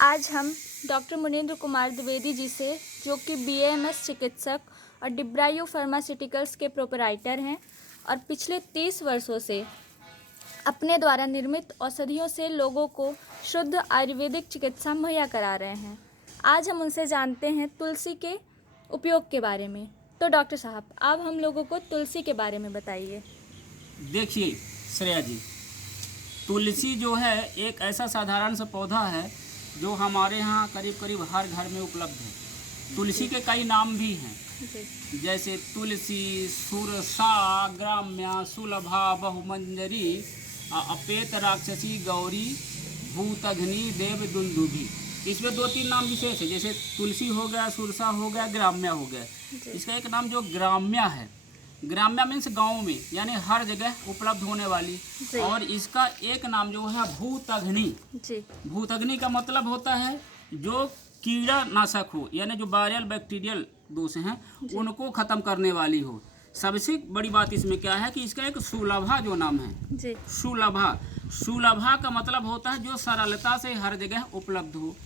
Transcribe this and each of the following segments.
आज हम डॉक्टर मुनीन्द्र कुमार द्विवेदी जी से, जो कि BAMS चिकित्सक और डिब्रायू फार्मास्यूटिकल्स के प्रोपराइटर हैं और पिछले 30 वर्षों से अपने द्वारा निर्मित औषधियों से लोगों को शुद्ध आयुर्वेदिक चिकित्सा मुहैया करा रहे हैं। आज हम उनसे जानते हैं तुलसी के उपयोग के बारे में। तो डॉक्टर साहब, आप हम लोगों को तुलसी के बारे में बताइए। देखिए श्रेया जी, तुलसी जो है एक ऐसा साधारण सा पौधा है जो हमारे यहाँ करीब करीब हर घर में उपलब्ध है। तुलसी के कई नाम भी हैं, जैसे तुलसी, सुरसा, ग्राम्या, सुलभा, बहुमंजरी, अपेत राक्षसी, गौरी, भूतघ्नी, देव दुंदुभी। इसमें 2-3 नाम विशेष है, जैसे तुलसी हो गया, सुरसा हो गया, ग्राम्या हो गया। इसका एक नाम जो ग्राम्या है, ग्राम्या मीन्स गाँव में, यानी हर जगह उपलब्ध होने वाली। और इसका एक नाम जो है भूतघ्नी। भूतघ्नी का मतलब होता है जो कीड़ा नाशक हो, यानी जो वायरल बैक्टीरियल दोष हैं उनको खत्म करने वाली हो। सबसे बड़ी बात इसमें क्या है कि इसका एक सुलभा जो नाम है, सुलभा का मतलब होता है जो सरलता से हर जगह उपलब्ध हो।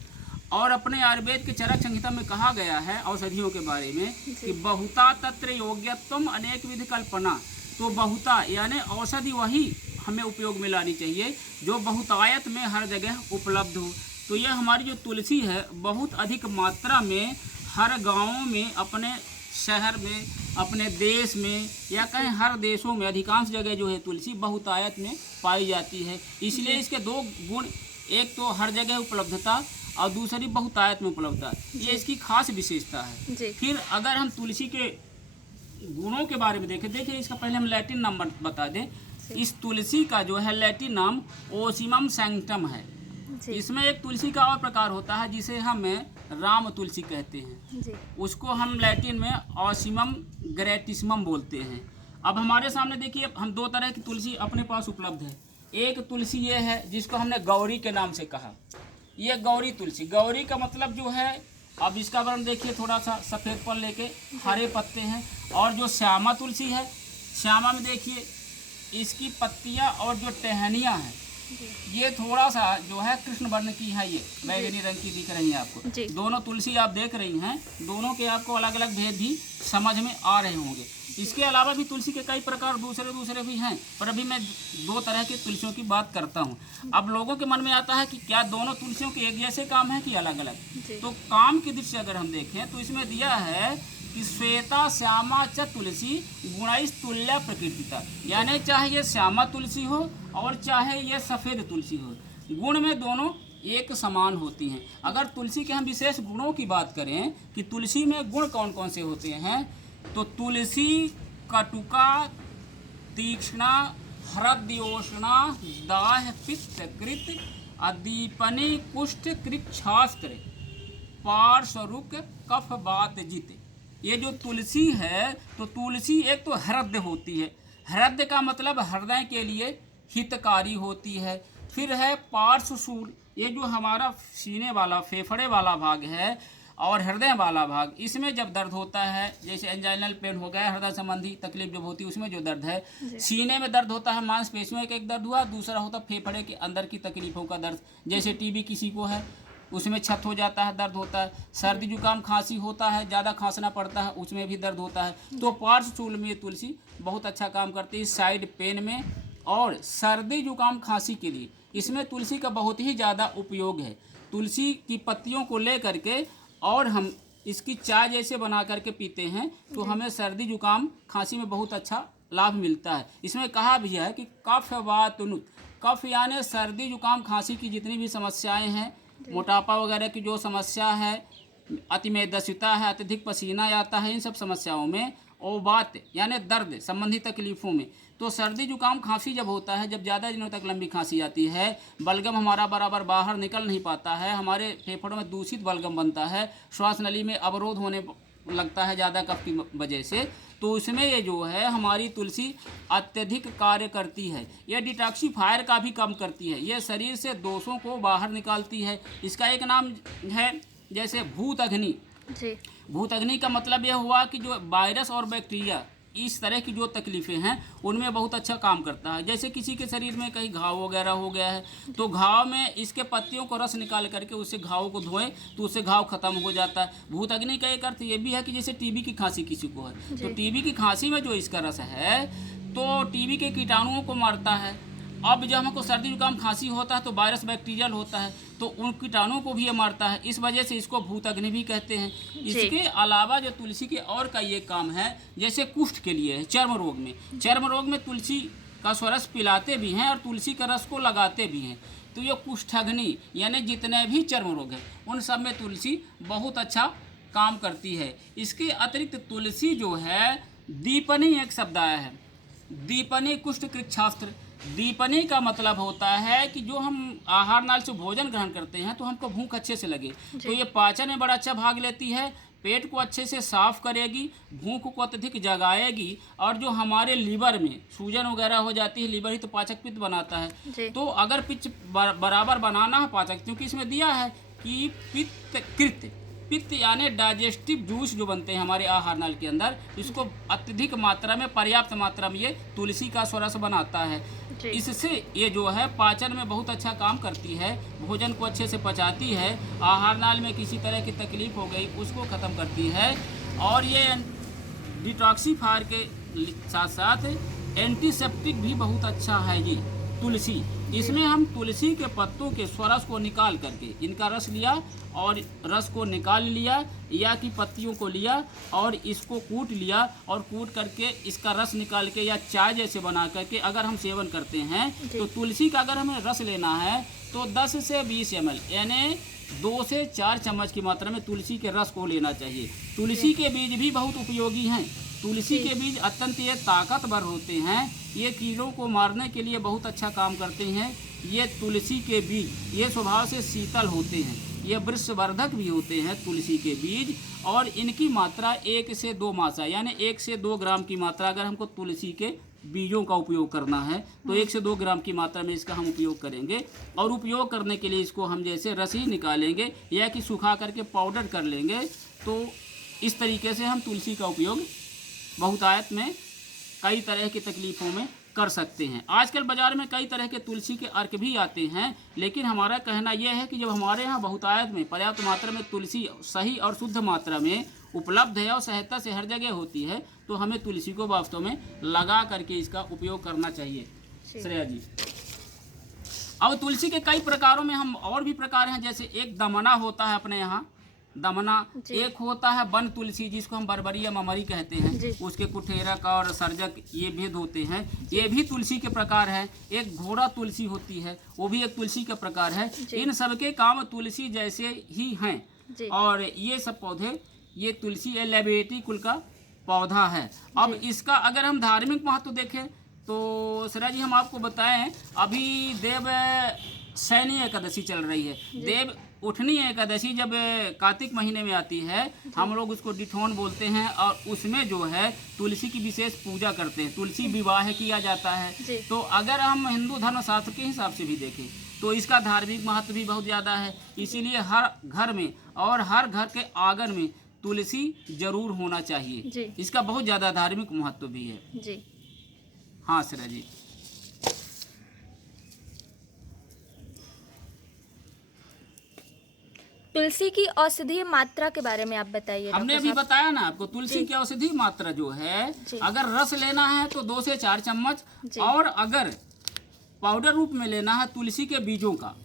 और अपने आयुर्वेद के चरक संहिता में कहा गया है औषधियों के बारे में कि बहुता तत्र योग्यत्वम अनेक विधि कल्पना। तो बहुता यानी औषधि वही हमें उपयोग में लानी चाहिए जो बहुतायत में हर जगह उपलब्ध हो। तो यह हमारी जो तुलसी है बहुत अधिक मात्रा में हर गाँव में, अपने शहर में, अपने देश में, या कहीं हर देशों में अधिकांश जगह जो है तुलसी बहुतायत में पाई जाती है। इसलिए इसके 2 गुण, एक तो हर जगह उपलब्धता और दूसरी बहुतायत में उपलब्धता, ये इसकी खास विशेषता है। फिर अगर हम तुलसी के गुणों के बारे में देखिए इसका पहले हम लैटिन नाम बता दें। इस तुलसी का जो है लैटिन नाम ओसिमम सैंक्टम है। इसमें एक तुलसी का और प्रकार होता है जिसे हम राम तुलसी कहते हैं, उसको हम लैटिन में ओसिमम ग्रेटिसमम बोलते हैं। अब हमारे सामने देखिए हम 2 तरह की तुलसी अपने पास उपलब्ध है। एक तुलसी ये है जिसको हमने गौरी के नाम से कहा, ये गौरी तुलसी। गौरी का मतलब जो है, अब इसका वर्ण देखिए, थोड़ा सा सफ़ेद पन लेके हरे पत्ते हैं। और जो श्यामा तुलसी है, श्यामा में देखिए इसकी पत्तियां और जो टहनियां हैं ये थोड़ा सा जो है कृष्ण वर्ण की है, ये बैगनी रंग की दिख रही है आपको। दोनों तुलसी आप देख रही हैं, दोनों के आपको अलग अलग भेद भी समझ में आ रहे होंगे। इसके अलावा भी तुलसी के कई प्रकार दूसरे भी हैं, पर अभी मैं 2 तरह की तुलसियों की बात करता हूँ। अब लोगों के मन में आता है कि क्या दोनों तुलसियों के एक जैसे काम है कि अलग अलग। तो काम की दृष्टि अगर हम देखें तो इसमें दिया है कि श्वेता श्यामा च तुलसी गुणैः तुल्य प्रकृतिता, यानी चाहे ये श्यामा तुलसी हो और चाहे ये सफ़ेद तुलसी हो, गुण में दोनों एक समान होती हैं। अगर तुलसी के हम विशेष गुणों की बात करें कि तुलसी में गुण कौन कौन से होते हैं, तो तुलसी कटुका, तीक्ष्णा, हृदयोष्णा, दाह पित्त कृत, अदीपनी कुष्ठ कृच्छास्त्र, पार्श्वरुक कफ बात जित। ये जो तुलसी है, तो तुलसी एक तो हृदय होती है, हृदय का मतलब हृदय के लिए हितकारी होती है। फिर है पार्श्वशूल, ये जो हमारा सीने वाला फेफड़े वाला भाग है और हृदय वाला भाग, इसमें जब दर्द होता है, जैसे एंजाइनल पेन हो गया, हृदय संबंधी तकलीफ जब होती है उसमें जो दर्द है, सीने में दर्द होता है, मांसपेशियों का एक दर्द हुआ, दूसरा होता है फेफड़े के अंदर की तकलीफों का दर्द, जैसे टीबी किसी को है उसमें छत हो जाता है, दर्द होता है। सर्दी जुकाम खांसी होता है, ज़्यादा खांसना पड़ता है, उसमें भी दर्द होता है। तो पार्श्वशूल में तुलसी बहुत अच्छा काम करती है, साइड पेन में और सर्दी जुकाम खांसी के लिए इसमें तुलसी का बहुत ही ज़्यादा उपयोग है। तुलसी की पत्तियों को ले करके और हम इसकी चाय जैसे बना करके पीते हैं तो हमें सर्दी जुकाम खांसी में बहुत अच्छा लाभ मिलता है। इसमें कहा भी है कि कफ वातनुत, कफ यानी सर्दी जुकाम खांसी की जितनी भी समस्याएं हैं, मोटापा वगैरह की जो समस्या है, अतिमेदस्विता है, अत्यधिक पसीना आता है, इन सब समस्याओं में, और बात यानी दर्द संबंधी तकलीफ़ों में, तो सर्दी जुकाम खांसी जब होता है, जब ज़्यादा दिनों तक लंबी खांसी आती है, बलगम हमारा बराबर बाहर निकल नहीं पाता है, हमारे फेफड़ों में दूषित बलगम बनता है, श्वास नली में अवरोध होने लगता है ज़्यादा कफ की वजह से, तो उसमें ये जो है हमारी तुलसी अत्यधिक कार्य करती है। ये डिटॉक्सिफायर का भी काम करती है, ये शरीर से दोषों को बाहर निकालती है। इसका एक नाम है जैसे भूतघ्नी। भूतघ्नी का मतलब यह हुआ कि जो वायरस और बैक्टीरिया इस तरह की जो तकलीफ़ें हैं उनमें बहुत अच्छा काम करता है। जैसे किसी के शरीर में कहीं घाव वगैरह हो गया है तो घाव में इसके पत्तियों को रस निकाल करके उससे घाव को धोएं तो उससे घाव खत्म हो जाता है। भूत अग्नि का एक अर्थ ये भी है कि जैसे टीबी की खांसी किसी को है तो टीबी की खांसी में जो इसका रस है तो टीबी के कीटाणुओं को मारता है। अब जब हमको सर्दी जुकाम खांसी होता है तो वायरस बैक्टीरियल होता है तो उन कीटाणुओं को भी ये मारता है। इस वजह से इसको भूत अग्नि भी कहते हैं। इसके अलावा जो तुलसी के और का ये काम है जैसे कुष्ठ के लिए है, चर्म रोग में तुलसी का स्वरस पिलाते भी हैं और तुलसी का रस को लगाते भी हैं। तो ये कुष्ठाग्नि यानी जितने भी चर्म रोग हैं उन सब में तुलसी बहुत अच्छा काम करती है। इसके अतिरिक्त तुलसी जो है दीपनी एक शब्द आया है, दीपनी कुष्ठ कृच्छास्त्र। दीपनी का मतलब होता है कि जो हम आहार नाल से भोजन ग्रहण करते हैं तो हमको भूख अच्छे से लगे तो ये पाचन में बड़ा अच्छा भाग लेती है, पेट को अच्छे से साफ करेगी, भूख को अत्यधिक जगाएगी और जो हमारे लीवर में सूजन वगैरह हो जाती है, लीवर ही तो पाचक पित्त बनाता है। तो अगर पित्त बराबर बनाना है पाचक, क्योंकि इसमें दिया है कि पित्त यानी डाइजेस्टिव जूस जो बनते हैं हमारे आहार नाल के अंदर, इसको अत्यधिक मात्रा में पर्याप्त मात्रा में ये तुलसी का स्वरस बनाता है। इससे ये जो है पाचन में बहुत अच्छा काम करती है, भोजन को अच्छे से पचाती है, आहार नाल में किसी तरह की तकलीफ हो गई उसको ख़त्म करती है और ये डिटॉक्सीफायर के साथ साथ एंटीसेप्टिक भी बहुत अच्छा है ये तुलसी। इसमें हम तुलसी के पत्तों के स्वरस को निकाल करके इनका रस लिया और रस को निकाल लिया या कि पत्तियों को लिया और इसको कूट लिया और कूट करके इसका रस निकाल के या चाय जैसे बना करके अगर हम सेवन करते हैं तो तुलसी का अगर हमें रस लेना है तो 10 से 20 ml यानी 2 से 4 चम्मच की मात्रा में तुलसी के रस को लेना चाहिए। तुलसी के बीज भी बहुत उपयोगी हैं। तुलसी के बीज अत्यंत ये ताकतवर होते हैं, ये कीड़ों को मारने के लिए बहुत अच्छा काम करते हैं। ये तुलसी के बीज ये स्वभाव से शीतल होते हैं, ये वृषवर्धक भी होते हैं तुलसी के बीज और इनकी मात्रा 1 से 2 मात्रा यानी 1 से 2 ग्राम की मात्रा अगर हमको तुलसी के बीजों का उपयोग करना है तो 1 से 2 ग्राम की मात्रा में इसका हम उपयोग करेंगे और उपयोग करने के लिए इसको हम जैसे रस ही निकालेंगे या कि सुखा करके पाउडर कर लेंगे। तो इस तरीके से हम तुलसी का उपयोग बहुतायत में कई तरह की तकलीफ़ों में कर सकते हैं। आजकल बाज़ार में कई तरह के तुलसी के अर्क भी आते हैं, लेकिन हमारा कहना यह है कि जब हमारे यहाँ बहुतायत में पर्याप्त मात्रा में तुलसी सही और शुद्ध मात्रा में उपलब्ध है और सहजता से हर जगह होती है तो हमें तुलसी को वास्तव में लगा करके इसका उपयोग करना चाहिए। श्रेया जी, अब तुलसी के कई प्रकारों में हम और भी प्रकार हैं, जैसे एक दमना होता है अपने यहाँ, दमना एक होता है वन तुलसी जिसको हम बरबरी या ममरी कहते हैं, उसके कुठेरक और सर्जक ये भेद होते हैं, ये भी तुलसी के प्रकार है। एक घोड़ा तुलसी होती है वो भी एक तुलसी का प्रकार है। इन सबके काम तुलसी जैसे ही हैं और ये सब पौधे ये तुलसी लेबिएटी कुल का पौधा है। अब इसका अगर हम धार्मिक महत्व देखें तो सरा जी हम आपको बताएं अभी देव शयनी एकादशी चल रही है। देव उठनी एकादशी जब कार्तिक महीने में आती है हम लोग उसको डिठोन बोलते हैं और उसमें जो है तुलसी की विशेष पूजा करते हैं, तुलसी विवाह किया जाता है। तो अगर हम हिंदू धर्म शास्त्र के हिसाब से भी देखें तो इसका धार्मिक महत्व भी बहुत ज़्यादा है। इसीलिए हर घर में और हर घर के आंगन में तुलसी जरूर होना चाहिए। इसका बहुत ज़्यादा धार्मिक महत्व भी है जी। हाँ सरा जी, तुलसी की औषधीय मात्रा के बारे में आप बताइए। हमने अभी बताया ना आपको तुलसी की औषधीय मात्रा जो है अगर रस लेना है तो 2 से 4 चम्मच और अगर पाउडर रूप में लेना है तुलसी के बीजों का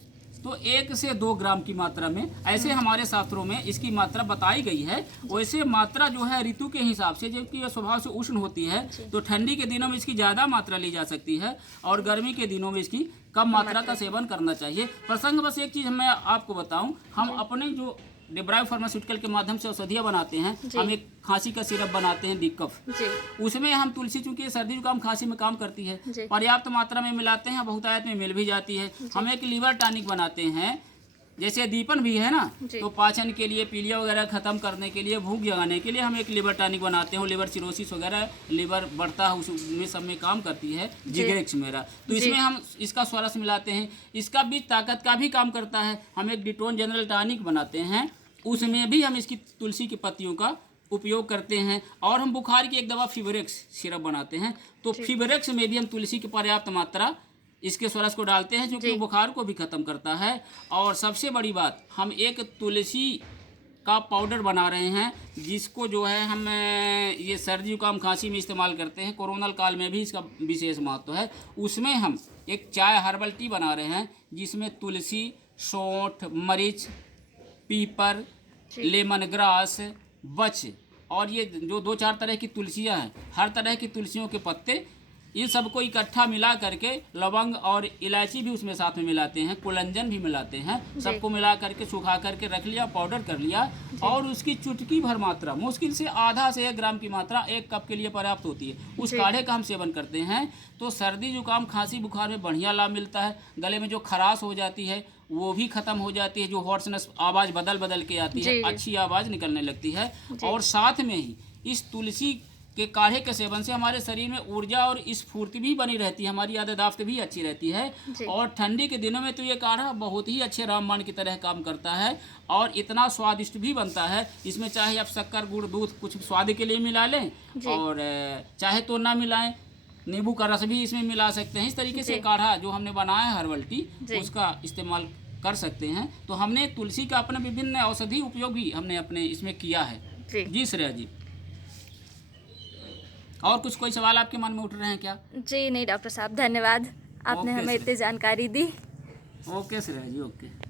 तो 1 से 2 ग्राम की मात्रा में, ऐसे हमारे शास्त्रों में इसकी मात्रा बताई गई है। वैसे मात्रा जो है ऋतु के हिसाब से, जबकि यह स्वभाव से उष्ण होती है तो ठंडी के दिनों में इसकी ज़्यादा मात्रा ली जा सकती है और गर्मी के दिनों में इसकी कम मात्रा का सेवन करना चाहिए। प्रसंग बस एक चीज़ मैं आपको बताऊं, हम अपने जो डिब्रायू फार्मास्यूटिकल के माध्यम से औषधियाँ बनाते हैं, हम एक खांसी का सिरप बनाते हैं दिक्कफ, उसमें हम तुलसी चूंकि सर्दी जुकाम खांसी में काम करती है पर्याप्त मात्रा में मिलाते हैं, बहुतायत में मिल भी जाती है। हम एक लीवर टॉनिक बनाते हैं, जैसे दीपन भी है ना, तो पाचन के लिए, पीलिया वगैरह खत्म करने के लिए, भूख जगाने के लिए हम एक लिवर टॉनिक बनाते हैं। लिवर सिरोसिस वगैरह लिवर बढ़ता है उसमें सब में काम करती है जिगरेक्स मेरा, तो इसमें हम इसका स्वरस मिलाते हैं। इसका भी ताकत का भी काम करता है। हम एक डिटोन जनरल टॉनिक बनाते हैं, उसमें भी हम इसकी तुलसी की पत्तियों का उपयोग करते हैं। और हम बुखार की एक दवा फीवरेक्स सिरप बनाते हैं, तो फीवरेक्स में भी हम तुलसी की पर्याप्त मात्रा इसके स्वरस को डालते हैं, जो कि बुखार को भी ख़त्म करता है। और सबसे बड़ी बात, हम एक तुलसी का पाउडर बना रहे हैं, जिसको जो है हम ये सर्दी जुकाम खांसी में इस्तेमाल करते हैं। कोरोनल काल में भी इसका विशेष महत्व है। उसमें हम एक चाय हर्बल टी बना रहे हैं, जिसमें तुलसी, सौंठ, मरीच, पीपर, लेमन ग्रास, बच और ये जो 2-4 तरह की तुलसियाँ हैं, हर तरह की तुलसियों के पत्ते, इन सबको इकट्ठा मिला करके लवंग और इलायची भी उसमें साथ में मिलाते हैं, कुलंजन भी मिलाते हैं, सबको मिला करके सुखा करके रख लिया, पाउडर कर लिया। और उसकी चुटकी भर मात्रा, मुश्किल से आधा से 1 ग्राम की मात्रा 1 कप के लिए पर्याप्त होती है, उस काढ़े का हम सेवन करते हैं। तो सर्दी जुकाम खांसी बुखार में बढ़िया लाभ मिलता है। गले में जो खराश हो जाती है वो भी ख़त्म हो जाती है, जो हॉर्सनेस आवाज़ बदल बदल के आती है, अच्छी आवाज़ निकलने लगती है। और साथ में ही इस तुलसी के काढ़े के सेवन से हमारे शरीर में ऊर्जा और स्फूर्ति भी बनी रहती है, हमारी याददाश्त भी अच्छी रहती है। और ठंडी के दिनों में तो ये काढ़ा बहुत ही अच्छे रामबाण की तरह काम करता है और इतना स्वादिष्ट भी बनता है। इसमें चाहे आप शक्कर, गुड़, दूध कुछ स्वाद के लिए मिला लें और चाहे तो ना मिलाएं, नींबू का रस भी इसमें मिला सकते हैं। इस तरीके से काढ़ा जो हमने बनाया है हर्बल टी, उसका इस्तेमाल कर सकते हैं। तो हमने तुलसी का अपना विभिन्न औषधि उपयोग भी हमने अपने इसमें किया है। जी श्रेया जी, और कोई सवाल आपके मन में उठ रहे हैं क्या? जी नहीं डॉक्टर साहब, धन्यवाद, आपने हमें इतनी जानकारी दी। ओके श्रेया जी, ओके।